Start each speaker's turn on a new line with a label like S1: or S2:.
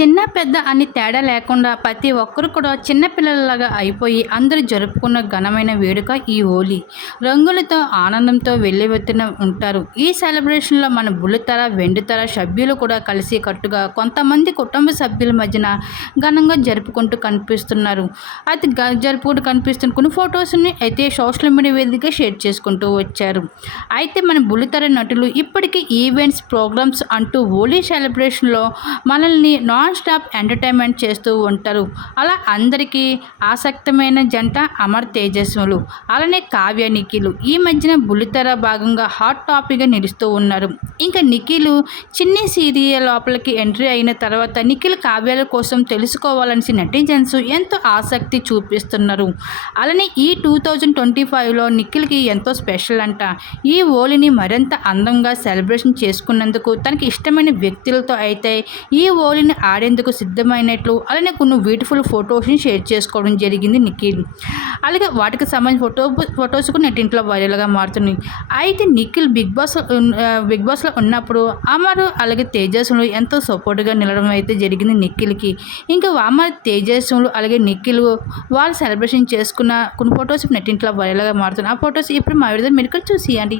S1: చిన్న పెద్ద అని తేడా లేకుండా ప్రతి ఒక్కరు కూడా చిన్నపిల్లలలాగా అయిపోయి అందరూ జరుపుకున్న ఘనమైన వేడుక ఈ హోలీ. రంగులతో ఆనందంతో వెళ్ళివెత్తిన ఉంటారు. ఈ సెలబ్రేషన్లో మన బుల్లితెర వెండితెర సభ్యులు కూడా కలిసి కట్టుగా కొంతమంది కుటుంబ సభ్యుల మధ్యన ఘనంగా జరుపుకుంటూ కనిపిస్తున్నారు. అది గ- జరుపుకుంటూ కనిపిస్తున్న కొన్ని ఫొటోస్ని అయితే సోషల్ మీడియా వేదికగా షేర్ చేసుకుంటూ వచ్చారు. అయితే మన బుల్లితెర నటులు ఇప్పటికీ ఈవెంట్స్ ప్రోగ్రామ్స్ అంటూ హోలీ సెలబ్రేషన్లో మనల్ని నాన్ నాన్ స్టాప్ ఎంటర్టైన్మెంట్ చేస్తూ ఉంటారు. అలా అందరికీ ఆసక్తమైన జంట అమర్ తేజస్వులు అలానే కావ్య నిఖిలు. ఈ మధ్యన బుల్లితెర భాగంగా హాట్ టాపిక్గా నిలుస్తూ ఉన్నారు. ఇంకా నిఖిలు చిన్ని సీరియల్ లోపలికి ఎంట్రీ అయిన తర్వాత నిఖిల్ కావ్యాల కోసం తెలుసుకోవాలని నెటిజన్స్ ఎంతో ఆసక్తి చూపిస్తున్నారు. అలానే ఈ టూ థౌజండ్ ట్వంటీ ఫైవ్లో నిఖిల్కి ఎంతో స్పెషల్ అంట. ఈ ఓలిని మరింత అందంగా సెలబ్రేషన్ చేసుకున్నందుకు తనకి ఇష్టమైన వ్యక్తులతో అయితే ఈ ఓలిని ఆడేందుకు సిద్ధమైనట్లు? అలానే కొన్ని బ్యూటిఫుల్ ఫొటోస్ని షేర్ చేసుకోవడం జరిగింది నిఖిల్. అలాగే వాటికి సంబంధించిన ఫోటో ఫొటోస్ కూడా నెట్టింట్లో వైరల్గా మారుతున్నాయి. అయితే నిఖిల్ బిగ్ బాస్ బిగ్ బాస్లో ఉన్నప్పుడు అమరు అలాగే తేజస్సులు ఎంతో సపోర్ట్గా నిలవడం అయితే జరిగింది నిఖిల్కి. ఇంకా అమర్ తేజస్సులు అలాగే నిఖిల్ వాళ్ళు సెలబ్రేషన్ చేసుకున్న కొన్ని ఫొటోస్ నెట్టింట్లో వైరల్గా మారుతున్నాయి. ఆ ఫొటోస్ ఇప్పుడు మా విడుదల మీరు ఇక్కడ చూసియండి.